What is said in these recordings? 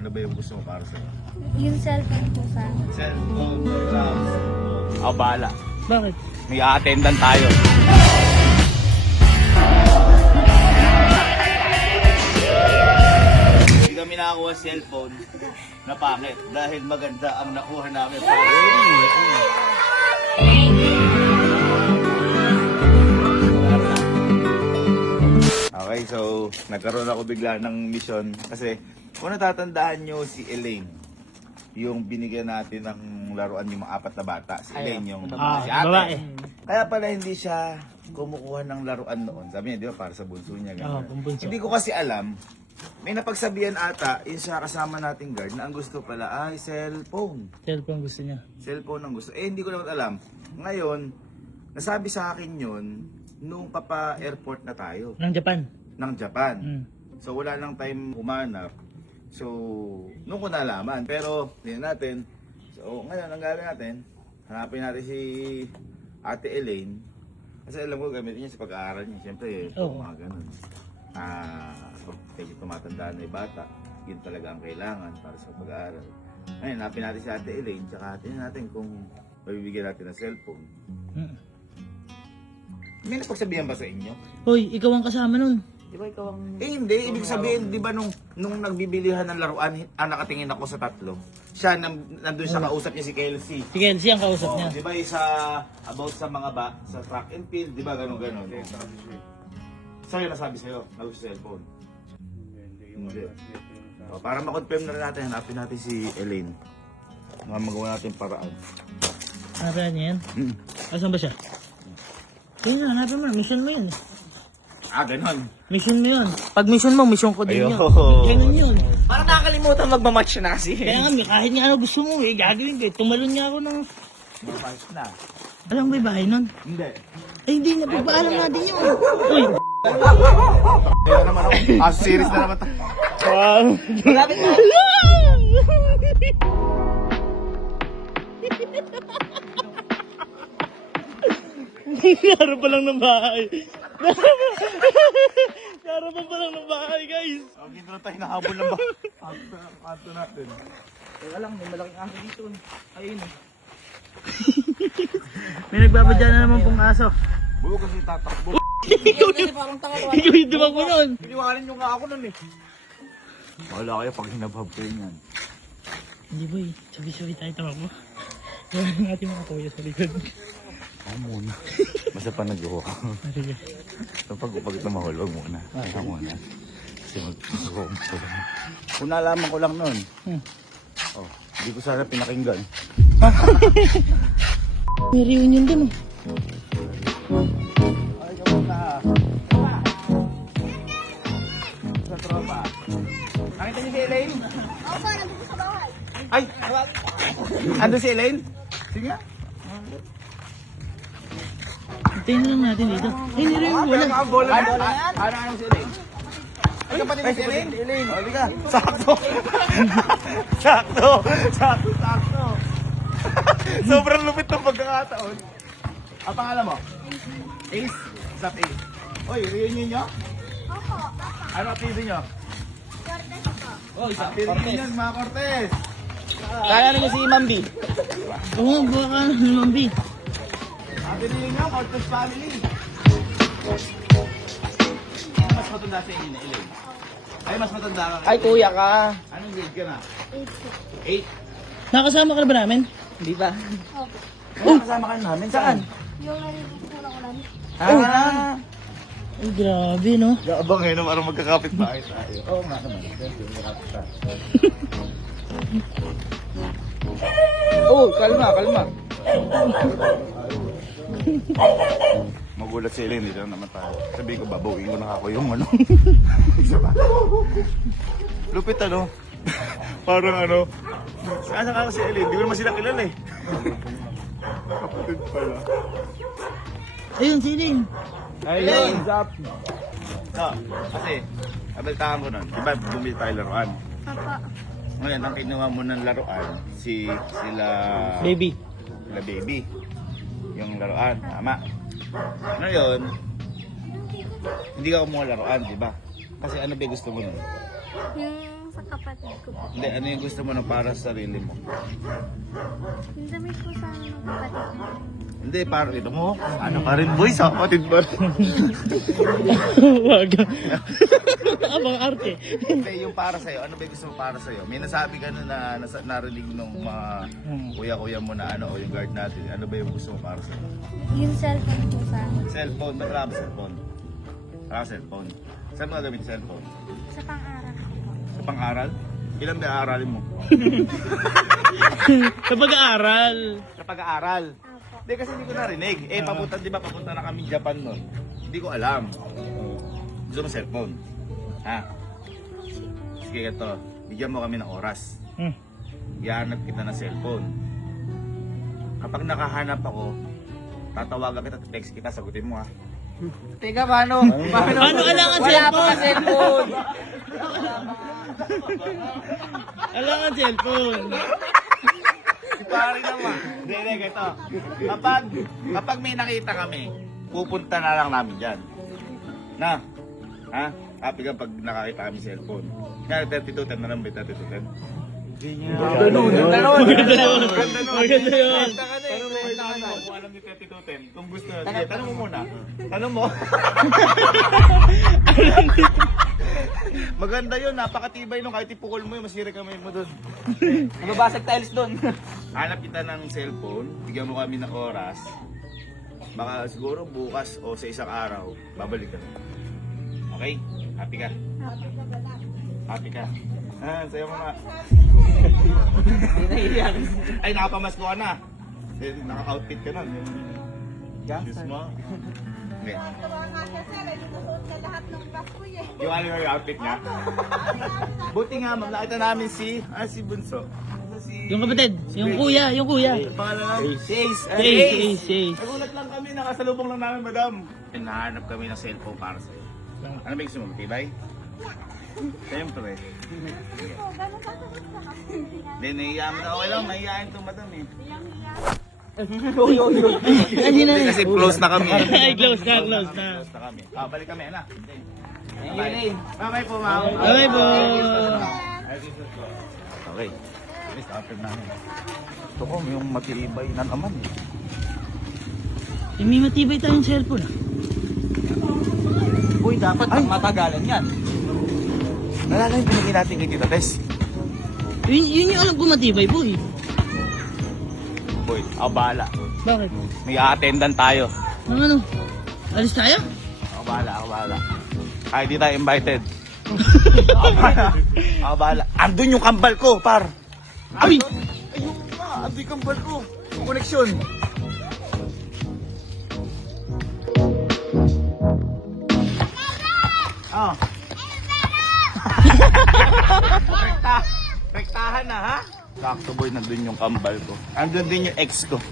ano ba yung gusto mo para sa'yo? Yung cellphone po sa akin. Cellphone, gloves. Ako bahala. Bakit? May a-attendan tayo. Hindi kami nakakuha cellphone na pangit dahil maganda ang nakuha namin. Okay, so nagkaroon ako bigla ng mission kasi kung natatandaan nyo si Elaine, yung binigyan natin ng laruan yung mga 4 na bata. Si Elaine yung si ate. babae. Kaya pala hindi siya kumukuha ng laruan noon. Sabi niya, di ba, para sa bunso niya. Oo, Ganun. bunso. Hindi ko kasi alam. May napagsabihan ata, yung sa kasama nating guard, na ang gusto pala ay cellphone. Cellphone gusto niya. Cellphone ang gusto. Hindi ko naman alam. Ngayon, nasabi sa akin yun, nung papa-airport na tayo, Ng Japan. ng Japan. Mm. So wala nang time humanap. So, nung ko nalaman. Pero, hindi natin. So, ngayon, ang gagawin natin, hanapin natin si Ate Elaine. Kasi alam ko, gamitin niya sa pag-aaral niya. Siyempre, Oo. mga ganun. Medyo tumatanda na yung bata. Yun talaga ang kailangan para sa pag-aaral. Ngayon, hanapin natin si Ate Elaine. Tsaka tingnan natin kung mabibigyan natin ng cellphone. Mm. May napagsabihan ba sa inyo? Hoy, ikaw ang kasama nun. Di ba ikaw ang... Hindi. Ibig sabihin, di ba nung nagbibilihan ng laruan, nakatingin ako sa 3. Siya, nandun siya kausap niya si Kelsey. Si Kelsey ang kausap niya. Di ba isa about sa mga sa track and field, di ba ganon-ganon? Sa'yo nasabi sa'yo, nag-gusto sa cellphone. Hindi. Para ma-confirm na rin natin, hanapin natin si Elaine. Magawa natin paraan. Hanapin niya yan. Mm. Asan ba siya? Yun na, hanapin mo. Mission mo yun. Ganon. Mission mo yun. Pag mission mo, mission ko din yun. Ayun. Ganun yun. Parang nakakalimutan magmamatch na kasi. Kaya nga, kahit nga ano gusto mo eh, gagawin ko eh. Tumalon niya ako ng... Mapayos na. Alam mo ba yung bahay nun? Hindi. Ay, hindi na. Pagpaalam natin yun. Uy! Kaya naman ako. Series na naman tayo. Malapit na. Harapan pa lang ng bahay. Harapan pa lang ng bahay, guys. Dito na tayo nahabol ng ba? Kanto natin. Teka lang, may malaking aso dito. Ayun eh. May nagbabadya na naman pong aso. Buo kasi tatakbo. Kasi parang tanga. Ikaw yung dumag mo nun. Piniwanan nyo nga ako nun eh. Wala kayo pag hinabhab kayo niyan. Hindi boy, sabi-sabi tayo tamakbo. Gawin natin mga toyo sa likod. Ako muna. Basta pa nag-uho ako. Sige. So pag ito mahul, huwag muna. Ako muna. Kasi mag-uho ko lang. Kung nalaman ko lang nun. Oh, hindi ko sana pinakinggan. May reunion din oh. Ay, kamusta? Sa tropa. Nakita niyo si Elaine? Opo, nandito sa bahay. Ay! Ando si Elaine? Sige nga. Hintayin na lang natin dito. Ay, hindi rin wala. Ang bola na yan? Ano si Elaine? Ay, kapatid ni si Elaine? Elaine. O, di ka. Sakto. Sakto. Sakto. Sobrang lupit ng pagkakataon. Ang pangalan mo? Ace. What's up, Ace? Oy, reunion nyo? Opo, papa. Ano apelido nyo? Cortez po. Oh, isa. Happy reunion, mga Cortez. Kaya niyo si Mambi. Oo, buka ka na naman, B. Happy reunion, Cortez family. Mas matanda sa inyo na, Elaine. Ay, mas matanda ka. Ay, kuya ka. Anong grade ka na? 8 8. Nakasama ka na ba namin? Hindi ba? Opo. Kasama ka namin. Saan? Yung nalilito ko lang ulan. Ay, grabe no. Gabang eh, parang magkakapit ba tayo. Oo nga naman. Oh, kalma, kalma. Magulat si Elaine, dito naman tayo. Sabihin ko, babawin ko na ako yung ano. Lupit ano? Parang ano. Saan ka si Elaine? Di ko naman sila kilala eh. Kapatid pala. Ayun, si Elaine. Ayun, zap. Kasi, abaltaan ko nun. Diba, bumili tayo laruan. Papa. Ngayon, ang kinuha mo ng laruan, sila Baby. baby. Yung laruan, tama. Ngayon, hindi ka kumuha laruan, di ba? Kasi ano ba gusto mo nun? Yung sa kapatid ko po. Hindi, ano yung gusto mo na para sa sarili mo? Yung damit po sana ng kapatid ko. Hindi, para ito mo. Ano ka rin, boy? Sa kapatid ba? Wag. Abang arte. Hindi, yung para sa'yo. Ano ba yung gusto mo para sa'yo? May nasabi ka na narinig nung mga kuya-kuya mo na ano, o yung guard natin. Ano ba yung gusto mo para sa'yo? Yung cellphone po sana. Cellphone. Ba't wala ba cellphone? Wala ka cellphone. Saan mo gagawin cellphone? Sa pang-aral ko. Sa pang-aral? Ilan ba aaralin mo? Sa pag-aaral. Sa pag-aaral. Apo. Hindi kasi hindi ko narinig. Papunta, di ba, papunta na kami Japan nun. Hindi ko alam. Gusto mo cellphone? Ha? Sige, ito. Bigyan mo kami ng oras. Ihanap kita ng cellphone. Kapag nakahanap ako, tatawagan kita, text kita, sagutin mo ha. Teka, paano? Paano kailangan Wala pa ka cellphone? cellphone. Kailangan cellphone. Si pare naman. Hindi, ito. Kapag may nakita kami, pupunta na lang namin dyan. Na? Ha? Happy ka pag nakakita kami cellphone. Kaya 3210 na lang ba 3210? Maganda yun. Maganda yun. Tanong mo kung alam ni 3210. Kung gusto na. Sige, tanong mo muna. Tanong mo. Maganda yun. Napakatibay nung kahit ipukol mo yun. Masira kamay mo dun. Nababasag tiles doon. Hanap kita ng cellphone. Bigyan mo kami ng oras. Baka siguro bukas o sa isang araw, babalik ka. Okay? Happy ka? Happy ka? Sayo mo nga. Ay, nakapamasko ka na. Naka-outfit ka na. Diyos mo. Hindi. Yung ano yung outfit niya? Buti nga, ma'am, nakita namin si Bunso. Yung kapatid, yung kuya. Pangalan namin? Si Ace. Ace. Nagulat lang kami, nakasalubong lang namin, madam. Nahanap kami ng cellphone para sa'yo. Ano ba gusto mo? Matibay? Siyempre. Hindi, nahihiyaman na. Okay lang, nahihiyain ito, madam eh. Hindi, kasi close na kami. Ay, close na. Close na kami. Balik kami, ana. Bye po, ma'am. Bye po. Okay. At least, after namin. Ito ko, yung matibay na naman eh. May matibay tayong cellphone. Uy, dapat matagalan yan. Nalala yung pinagin natin kay Tita Tess. Yun yung alam ko matibay, boy. Boy, ako bahala. Bakit? May attendant tayo. Ano? Alis tayo? Ako bahala. Ay, di tayo invited. Ako bahala. Andun yung kambal ko, par. Ay! Ayun nga, andun yung kambal ko. Yung koneksyon. Ah. Rektahan na, ha? Sakto boy, nandun yung kambal ko. Andun din yung ex ko.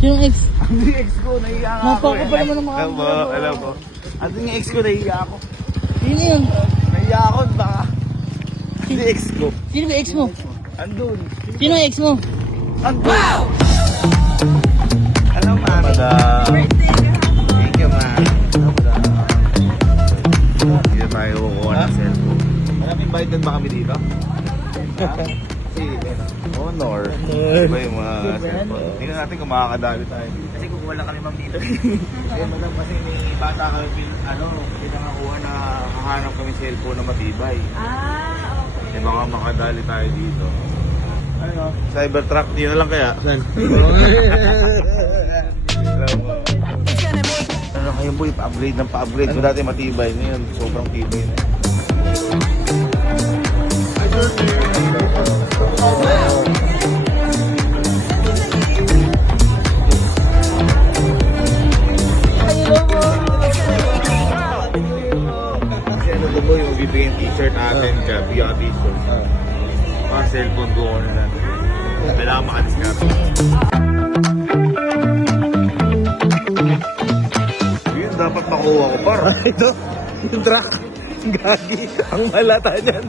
Yung ex. Andun yung ex ko, nahiya nga ako. Napaka pa naman ng mga Alam ko. Andun yung ex ko, nahiya ako. Yun yun. Nahiya ako, baka. Hindi ex ko. Sino ba ex mo? Andun. Sino ang ex mo? Andun. Wow! Hello, ma'am. Thank you, ma'am. Hindi tayo kukuha ng cellphone. Alam, invited ba kami dito? Si Honor. Iba yung mga cellphone. Tingnan natin kung makakadali tayo. Kasi kung wala kami ma'am dito. Kaya madam, kasi may bata kami pinangakuha na hahanap kami cellphone na matibay. Okay. Baka makadali tayo dito. Ano? Cybertruck, di na lang kaya. Ano kayo boy, pa-upgrade ng pa-upgrade. Kung dati matibay na yun, sobrang tibay na. Kasi ano ko boy, magbibigay yung t-shirt natin ka, bigyan ka t-shirt. Mga cellphone ko na natin. Kailangan makadiscard. Yun, dapat makuha ko par. Ito, yung truck. Gagi, ang malata niyan.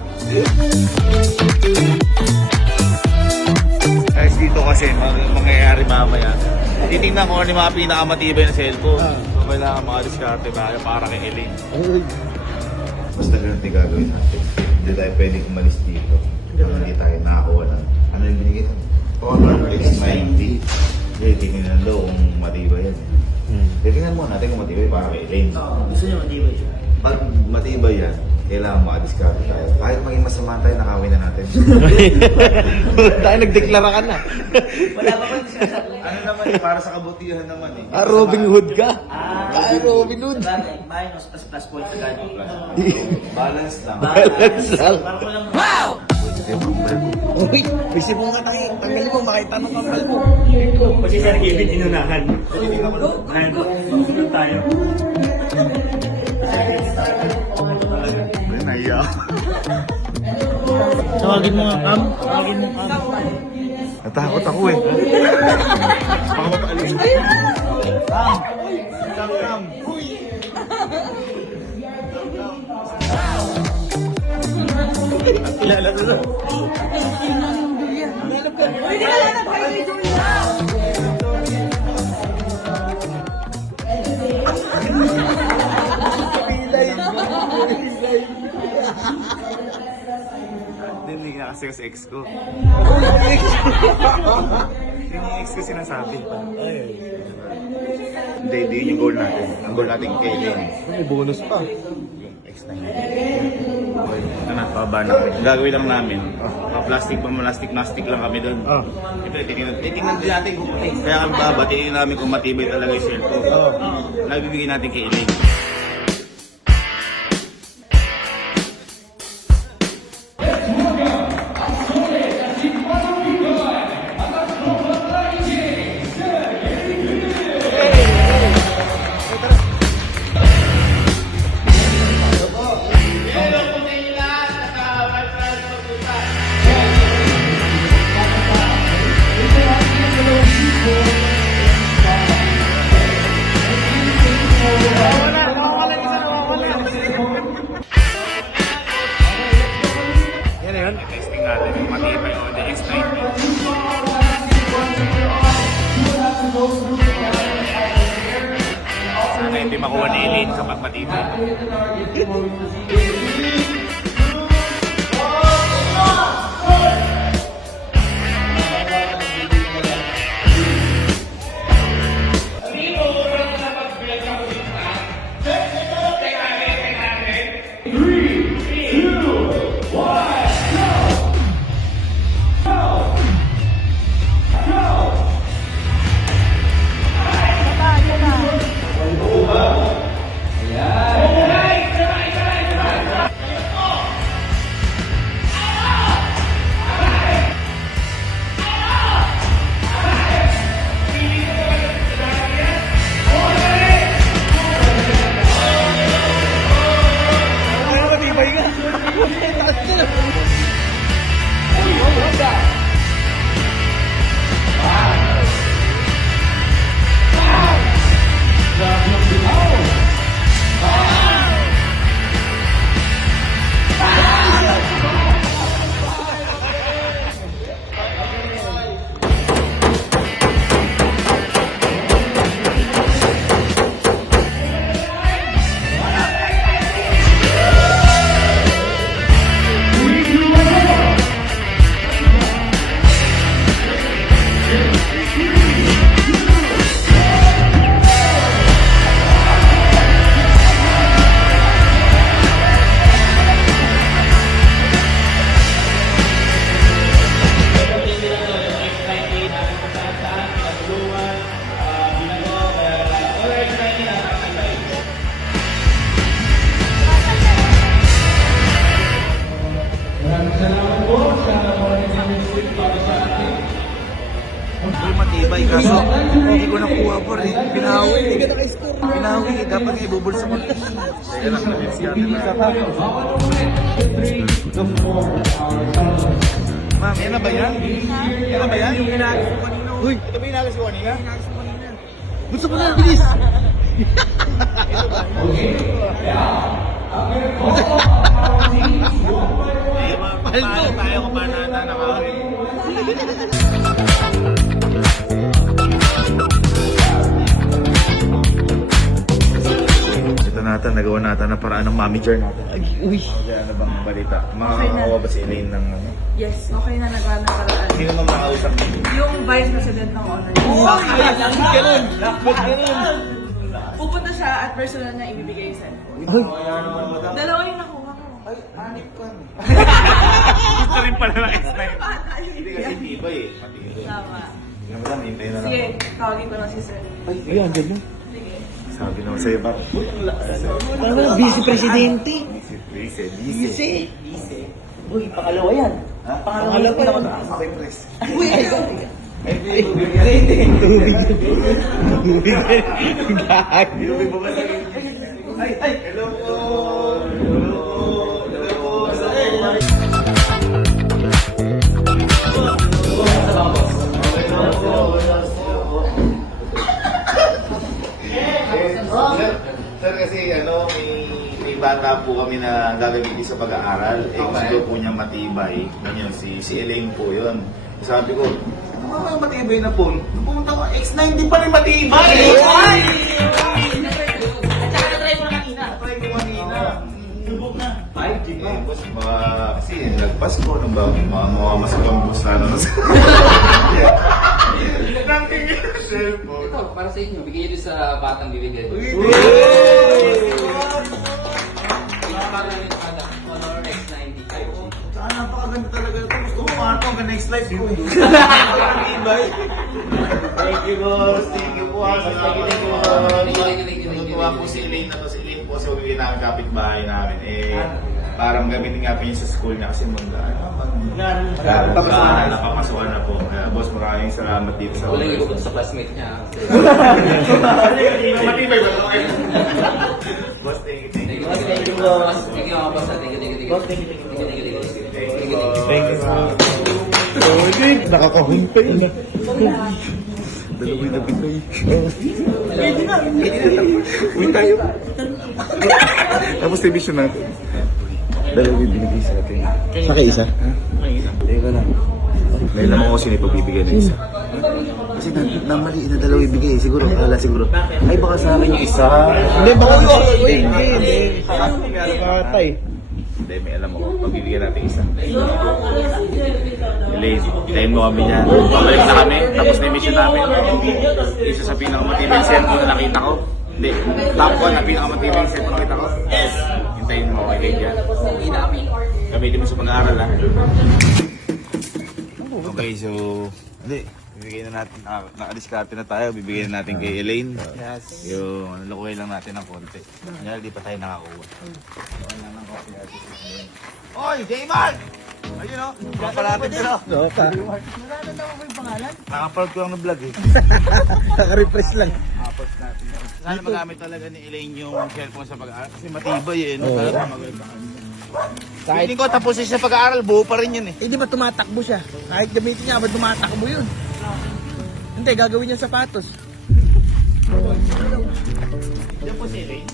Guys, dito kasi mangyayari mamaya. Titingnan ko ano yung mga pinakamatibay na cellphone. So, kailangan makadiskarte ba para kay Elaine. Basta ganun din gagawin natin. Hindi tayo pwedeng umalis dito. Hindi tayo nakakuha ng, ano yung binigay ito? Honor X90. Hindi, tingnan daw kung matibay yan. Tingnan mo natin kung matibay para kay Elaine. Gusto niyo matibay siya? Pag matibay yan, kailangan makadiskarte tayo. Kahit maging masama tayo, nakawin na natin. Tayo nagdeklara ka na. Wala pa ba sinasabi? Ano naman eh, para sa kabutihan naman eh. Ah, Robin Hood ka? Ah, Robin Hood. Minus plus point sa ganyan. Balance lang. Balance lang. Parang ko lang. Uy, may sipong ka tayo. Tanggal mo, makita ng kambal mo. Kasi Sir Kevin, inunahan. Susunod tayo. Naiya. Tawagin mo nga, Cam. Tawagin mo, Cam. Natakot ako eh. Baka mapaalis. Kilala ko na. Hindi nga kasi sa ex ko. Yung ex ko sinasabi. Hindi, yun yung goal natin. Ang goal natin kay Elaine. May bonus pa. Yung X9. Okay, ito na, pababa na. Ang gagawin lang namin, plastic lang kami doon. Ito, titingnan din natin kung kaya kami babatiin namin kung matibay talaga yung cellphone. Nabibigyan natin kay Elaine. Yan na yun. Testing natin kung matibay o the X90. Sana hindi makuha ni Elaine kapag matibay. Uy, matibay kaso hindi ko nakuha po rin. Pinawi. Hindi ka naka-score. Pinawi. Dapat nga ibubulsa mo. Teka lang, nabibisyahan na. Ma'am, yan na ba yan? Yan na ba yan? Yung inalis ko kanina. Uy, ito ba inalis ko kanina? Inalis ko kanina. Gusto ko na, bilis! Paano tayo kung paano na nakawin? Ito na ito. lang, nagawa natin na paraan ng manager natin. Ay, Uy. ano bang balita? Makakawa ba si Elaine ng ano? Yes, okay na nagkaroon. Hindi naman makausap mo. Yung vice president ng online. Pupunta siya at personal na ibibigay yung cellphone. Dalawa yung nakuha ko. Gusto rin pala ng S9. Hindi kasi tibay eh. Matibay. Tama. Ano ba, hintayin na lang. Sige, tawagin ko lang si sir. Ay, andyan mo. Sige. Sabi naman sa'yo, parang, uy, ang lakas. Parang busy presidente. Busy. Uy, pangalawa yan. Ha? Pangalawa pa naman. Okay, press. Uy, ay, Inuwi mo ba sa Ay, hello po. Sir, kasi may bata po kami na gagamitin sa pag-aaral. Gusto po niya matibay. Ganyan, si Elaine po yun. Sabi ko, ano matibay na po? Pumunta ko, X90 pa rin matibay! Try ko kanina. Subok na. Ay, tapos kasi nagpasko, mga masagang bus na ano. Nangingin sa cellphone. Ito, para sa inyo. Bigyan nyo sa batang bibigyan. Honor X90. Napakaganda talaga ito. Gusto ko mga ito hanggang next life ko. Thank you, boss. Thank you po. Natutuwa po si Elaine na to. Si Elaine po sa uwi namin, kapitbahay namin. Parang gamitin nga po niya sa school niya kasi nakapasukan na po. Kaya boss, maraming salamat dito sa Walang ibukod sa classmate niya. Matibay ba ito? Boss, thank you. Thank you, boss. Thank you, mga boss. Thank you. Thank you. nakakahumpay na. Dalawin na bitay. Pwede na. Uwi tayo. Tapos television natin. Dalawin binigay sa atin. Sa kay isa? Teka lang. May lamang ko sino pagbibigay ng isa. Kasi mali na dalawa ibigay. Siguro, siguro. Ay, baka sa akin yung isa. Hindi, baka hindi. Patay. Hindi, may alam mo. Pagbibigyan natin isa. Elaine mo kami dyan. Pabalik na kami. Tapos na yung mission namin. Isa sa pinakamatibay cellphone na nakita ko. Hindi, top 1 na pinakamatibay cellphone na nakita ko. Yes! Hintayin mo kay Elaine dyan. Gamitin mo sa pag-aaral ha. Okay, so... Hindi. Bibigyan na natin, nakadiskarte na tayo, bibigyan na natin kay Elaine. Yes. Yung lukuhin lang natin ng konti. Kanya, di pa tayo nakakuha. Oy, J-Man! Ayun o, kapalapit ko na. Loka. Nakapaload ko lang ng vlog eh. Naka-refresh lang. Sana magamit talaga ni Elaine yung cellphone sa pag-aaral kasi matibay eh. No? Talaga maganda. Kahit, Hindi ko tapos sa pag-aaral, buo pa rin yun eh. di ba tumatakbo siya? Kahit gamitin niya, ba't tumatakbo yun? Hindi, gagawin niya sapatos. Diyan po si Elaine.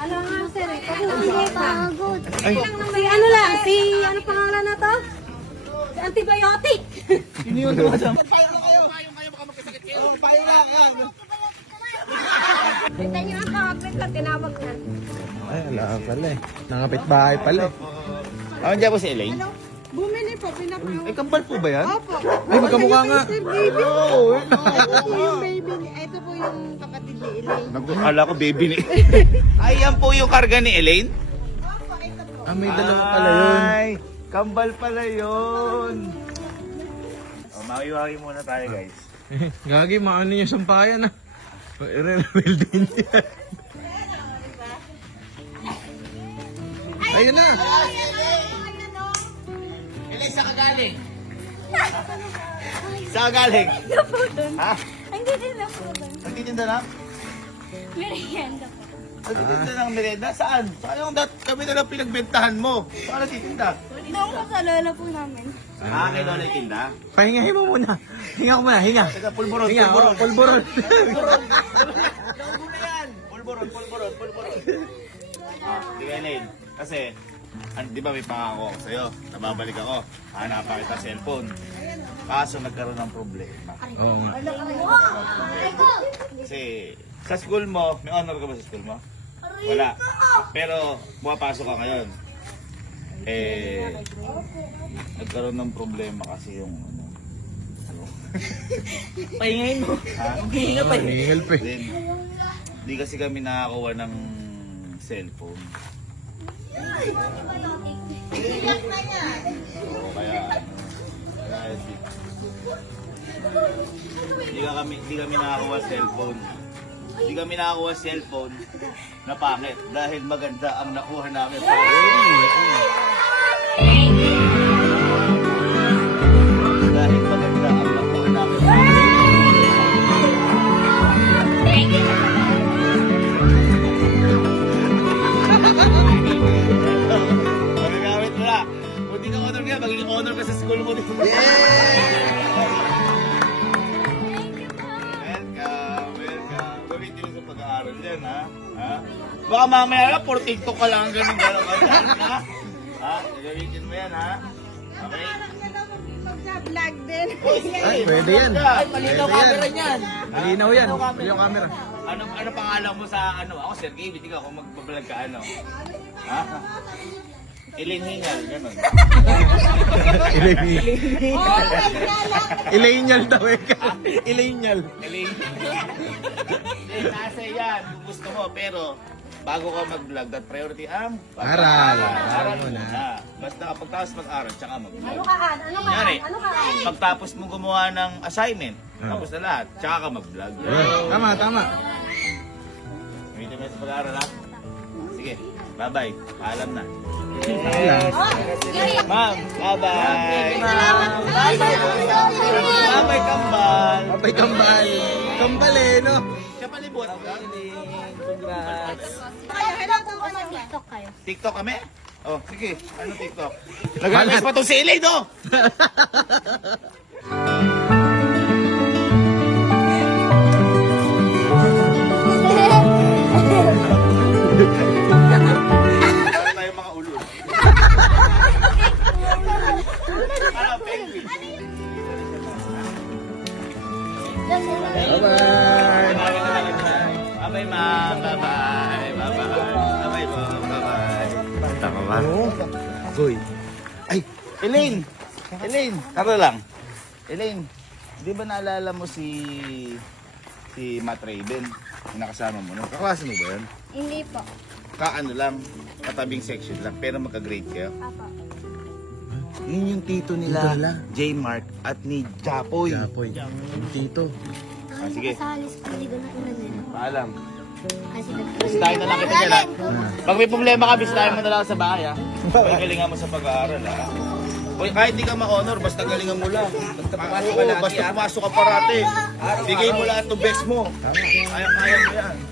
Ano nga sir, kasi hindi pagod. Si ano lang, si ano pangalan na to? Si antibiotic. Sino yun? Kita niyo ang kapit na tinawag na. Ay, wala pala eh. Nangapit bahay pala eh. Ano dyan po si Elaine? Bumili po, pinapagawa. Ay, kambal po ba yan? Opo. Ay, magkamukha nga. Mr. Baby. Oo. Ito po yung baby ni, ito po yung kapatid ni Elaine. Akala ko baby ni... Ay, yan po yung karga ni Elaine? Ah, may dalawa pala yun. Ay, kambal pala yun. Makiwagi muna tayo guys. Gagi, maano niya sampayan ah. I-reveal din yan. Ayun na. Elaine, saan ka galing? Saan ka galing? Ano po dun? Ha? Hindi din na po dun. Nagtitinda na? Merienda po. Nagtitinda ng merenda? Saan? Saan yung kami na lang pinagbentahan mo? Saan nagtitinda? Doon po sa lola po namin. Ah, kay Lola Tinda? Pahingahin mo muna. Hinga ko muna, hinga. Teka, pulburon, Hinga, pulburon. pulburon. Pulburon. Di ka, Elaine. Kasi, di ba may pangako ako sa'yo? Nababalik ako. Hanapan kita cellphone. Kaso nagkaroon ng problema. Oo nga. Kasi, sa school mo, may honor ka ba sa school mo? Wala. Pero, pumapasok ka ngayon. Nagkaroon ng problema kasi yung Pahingayin mo. Maghihinga pa yun. Hingal pa eh. Then, di kasi kami nakakuha ng cellphone. So, kaya hindi kami nakakuha cellphone. Hindi kami nakakuha cellphone na pangit dahil maganda ang nakuha namin. Dahil maganda ang nakuha namin. Magagamit mo na. Kung di ka honor ka, magiging honor ka sa school mo dito. Welcome. Gamitin mo sa pag-aaral yan, ha? Baka mamaya na, for TikTok ka lang, ganun ka dyan, ha? Gamitin mo yan, ha? Okay? Mag-vlog din. Ay, pwede yan. Malinaw camera niyan. Malinaw yan. Malinaw camera. Ano pangalan mo sa Ako, Sergey, hindi ka kung magbablog ka, Ha? Ilinhingal, ganun. Ilenial daw eh. Ilenial. Nasa yan, kung gusto mo, pero bago ka mag-vlog, that priority ang Aral. Aral Aral muna. muna. Basta kapag tapos mag-aral, tsaka mag-vlog. Ano ka, An? Kunyari, Ano ka, An? pagtapos mo gumawa ng assignment, tapos na lahat, tsaka ka mag-vlog. Tama, tama. Gamitin mo sa pag-aaral, ha? Sige, bye-bye. Paalam na. Ma'am, bye-bye. Bye-bye, kambal. Papay kambal. Kambal eh, no? Kapalibot. Hello po sa TikTok kayo. TikTok kami? Oh, sige. Ano TikTok? Nag-request pa itong si Elaine, no? Para tayo mga ulul. Ano, penguin? Bye-bye. Bye-bye, ma'am. Bye-bye. Bye-bye. Bye-bye, ma'am. Bye-bye. Tama ba? Goy. Ay, Elaine! Elaine, tara lang. Elaine, di ba naalala mo si Matt Raven? Yung nakasama mo, no? Kaklase mo ba yun? Hindi po. Kaano lang, katabing section lang, pero magka-grade kayo. Apa. Yun yung tito nila, J. Mark at ni Japoy. Japoy. Yung tito. Sige. Sa halis ko, hindi ko na ulan nila. Paalam. Kasi Bisitahin na lang kita dyan, ha? Pag may problema ka, bisitahin mo na lang sa bahay, ha? Pagalingan mo sa pag-aaral, ha? Uy, kahit di ka ma-honor, basta galingan mo lang. Basta pumasok ka lagi, basta pumasok ka parati. Bigay mo lahat ng best mo. Kaya mo yan.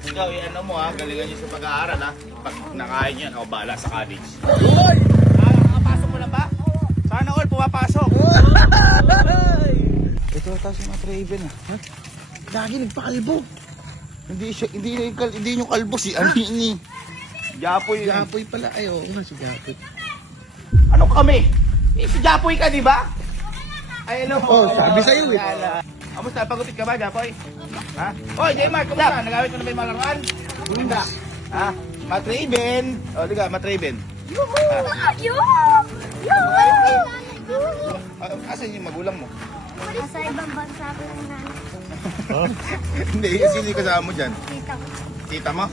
Ikaw, ano mo, ha? Galingan nyo sa pag-aaral, ha? Pag nakain yan, ako bahala sa college. Uy! Nakapasok mo na ba? Sana all, pumapasok. Ito ata si Matt Raven, ha? Lagi nagpakalbo. Hindi yung kalbo, si ano ni Japoy. Japoy pala. Ay, oo nga si Japoy. Ano kami? Si Japoy ka, di ba? Ay, ano? Oh, sabi sa'yo eh. Kamusta? Pagupit ka ba, Japoy? Ha? Oy, J-Mark, kamusta? Nagamit mo na ba yung malaruan? Hindi. Ha? Matt Raven. O, liga, Matt Raven. Asan yung magulang mo? Nasa ibang bansa ko lang na. Hindi, sino yung kasama mo dyan? Tita ko. Tita mo?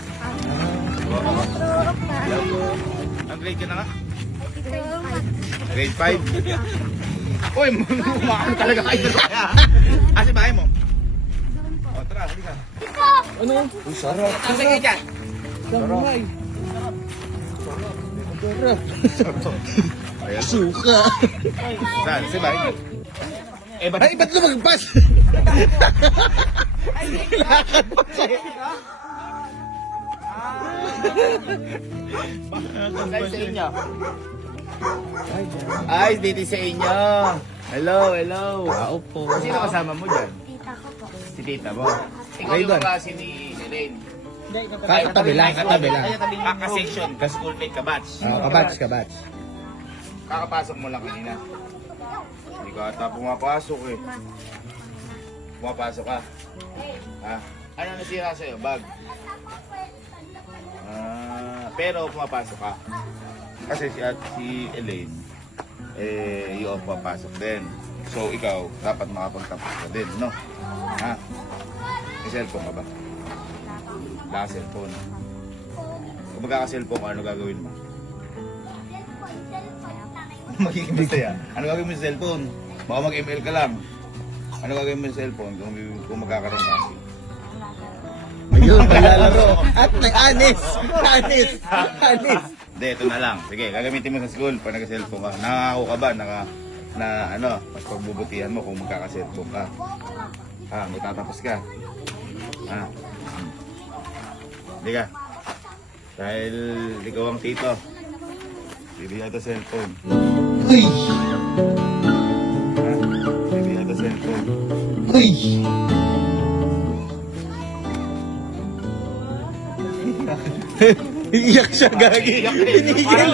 Turok na. Ang grade ka na nga? Grade Grade 5? Uy, umakano talaga kayo dalawa. Asa bahay mo? O, tara, halika. Ano? Uy, sarap. Asa kayo dyan? Samurai. Sarap. Suka. Saan? Sa bahay mo? Eh, ba't Ay, ba't lumagpas? Lakad pa siya. Saan sa inyo? Ay, dito sa inyo. Hello, hello. Tao po. Sino kasama mo dyan? Tita ko po. Si tita mo. Ikaw Kayo yung doon? klase ni Elaine. Katabi lang, katabi lang. Kaka-section, ka-schoolmate, ka-batch. Kabats. Kakapasok mo lang kanina. Hindi ka ata pumapasok eh. Pumapasok ka. Ha? Ano nasira sa'yo? Bag? Pero pumapasok ka. Kasi si Elaine, yung papasok din. So, ikaw, dapat makapagtapos ka din, no? Ha? May cellphone ka ba? Wala ka cellphone. Kung magkaka-cellphone ka, ano gagawin mo? Magiging masaya. Ano gagawin mo sa cellphone? Baka mag-ML ka lang. Ano gagawin mo sa cellphone kung magkakaroon ka? Ayun, maglalaro. At nag-anis. Anis. Hindi, ito na lang. Sige, gagamitin mo sa school pag nag-cellphone ka. Nakakako ka ba? Mas pagbubutihan mo kung magkaka-cellphone ka. Ha, may tatapos ka. Ha? Hindi ka. Dahil ikaw ang tito. Bibigyan ito cellphone. Uy! Ha? Bibigyan ito cellphone. Uy! Iiyak siya, gagi. Hinihigil.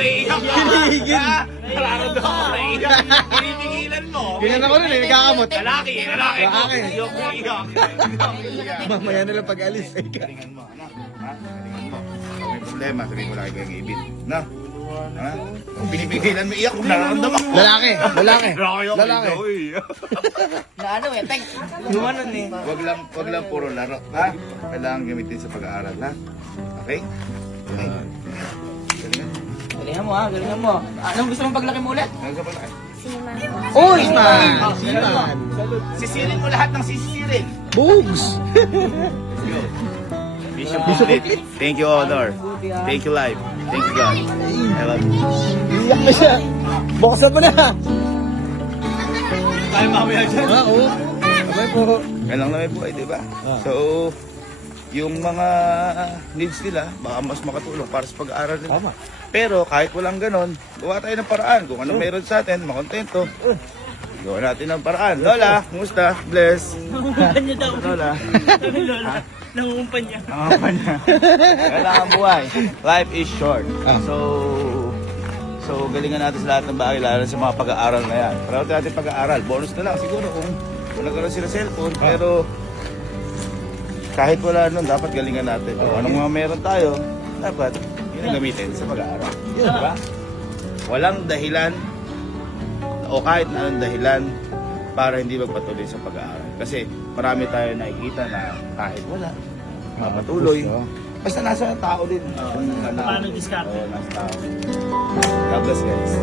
Nararamdaman ko na iyak. Pinipigilan mo. Ganyan ako rin, nagkakamot. Lalaki. Lalaki. Iyak. Mamaya na lang pag-alis. Galingan mo, ano? Ha? Galingan mo. Kung may problema, sabihin ko lagi kayong ibig. Na? Ha? Kung pinipigilan mo, iyak. Nararamdaman ko. Lalaki. Lalaki. Na ano eh, teng. Lumanon eh. Wag lang puro laro, ha? Kailangan gamitin sa pag-aaral, ha? Okay? Okay. Galingan. Galingan mo ha, galingan mo. Anong gusto mong paglaki mo ulit? Ano sa pala? Uy, man! Siman! Sisirin mo lahat ng sisirin. Boobs! Let's go. Bishop complete. Thank you, Honor. Thank you, Life. Thank you, God. I love you. Iiyak na siya. Buksan mo na. Tayo mamaya dyan. Oo. Sabay po. Kailang na may buhay, di ba? So, yung mga needs nila, baka mas makatulong para sa pag-aaral nila. Tama. Pero kahit walang ganon, gawa tayo ng paraan. Kung ano meron sa atin, makontento. Gawa natin ng paraan. Lola, kumusta? Bless. Nangungupan niya daw. Lola. Sabi Lola, nangungupan niya. Nangapan niya. Kailangan buhay. Life is short. So galingan natin sa lahat ng bagay, lalo sa mga pag-aaral na yan. Para natin pag-aaral, bonus na lang siguro kung nagkaroon sila cellphone. Pero kahit wala nun, dapat galingan natin. Kung anong mga meron tayo, dapat yun ang gamitin sa pag-aaral. Diba? Walang dahilan o kahit na anong dahilan para hindi magpatuloy sa pag-aaral. Kasi marami tayo nakikita na kahit wala, mapatuloy. Basta nasa tao din. Paano diskarte? Oo, nasa tao. God bless guys.